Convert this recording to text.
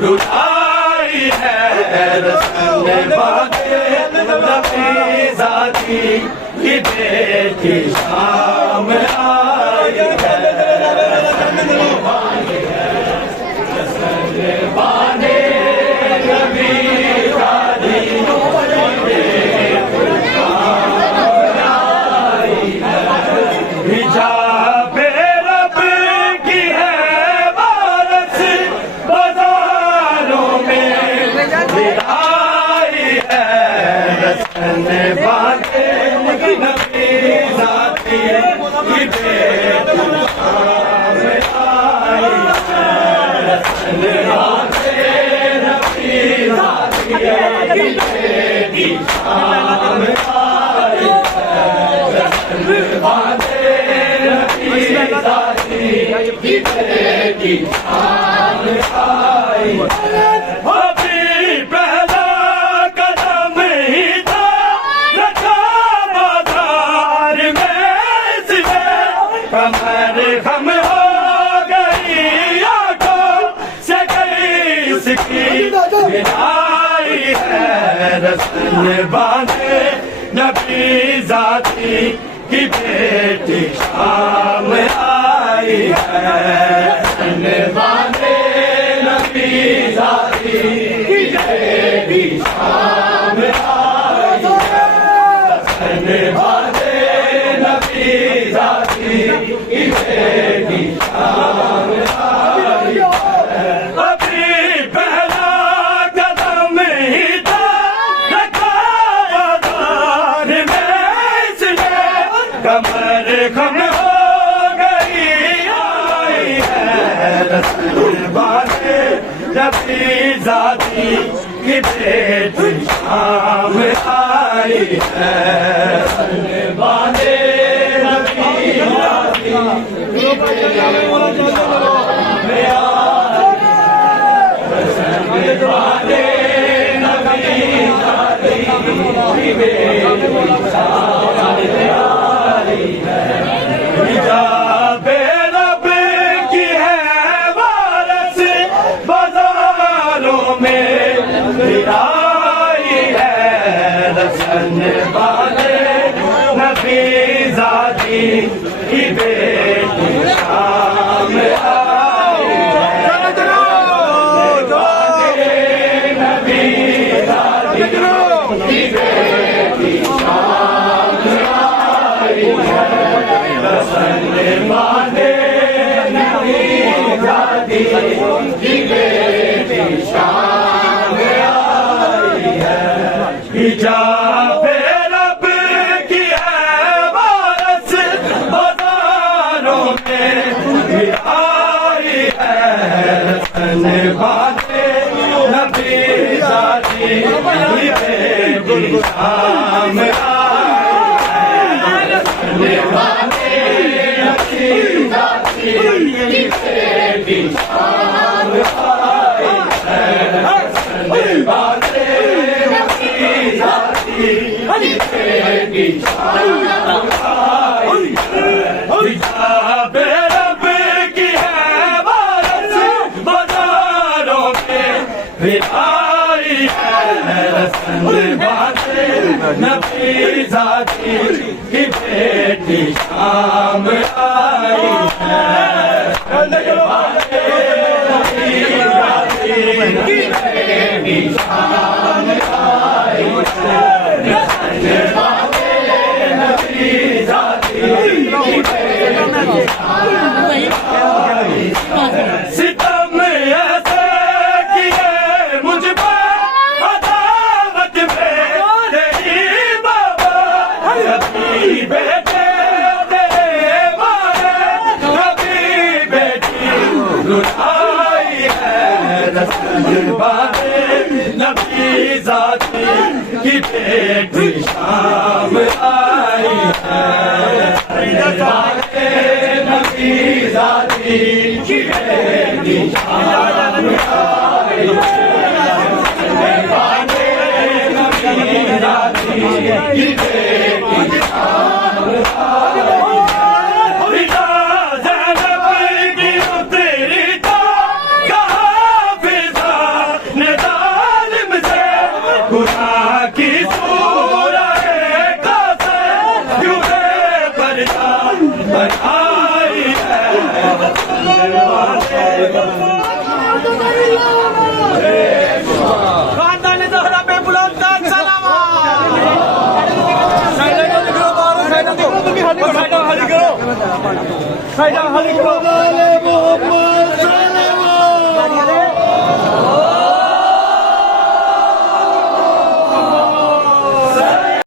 रुलाई है रस्म जाती की बेटी शाम आई है बाने कभी पहला कदम ही था रखा बाजार में इसमें कमर खम हो गई आंखों से गई इसकी विदाई है रस्म बांधे नबी जाती की बेटी शाम आई है रस्म बांधे नबी जाती की बेटी शाम आई है रस्म बांधे नबी जाती की बेटी शाम आई है अभी पहला कदम ही था रखा बाजार में इसने कमर खम हो गई आई है रस्म बांधे नबी जाती की बेटी शाम आई है रस्म बांधे नबी जाती की बेटी शाम बांधे नबी जाती की बेटी शाम आई है हिजाबे रब की है वारस बाजारों में आई है रस्म बांधे नबी जाती की बेटी शाम आई है नबी जाती की बेटी शाम आई है रस्म बांधे नबी जाती की बेटी शाम आई है हिजाबे रब की है वारस बाजारों में आई है रस्म बांधे नबी जाती की बेटी शाम आई है रस्म बांधे नबी जाती की बेटी शाम आई है रस्म बांधे नबी जाती की बेटी शाम आई है हिजाबे रब की है वारस बाजारों में आई है रस्म बांधे नबी जाती की बेटी शाम आई है रस्म बांधे नबी जाती की बेटी शाम आई है रस्म बांधे नबी जाती की बेटी शाम आई है सितम ऐसे किए मुझ पर अदावत में तेरी बाबा कभी बेटे तेरे मारे कभी बेटी रुलाई है रस्म बांधे नबी जाती की बेटी शाम आई है खानदानी ज़हरा पे बुलंद सलामा। साइड खाली करो।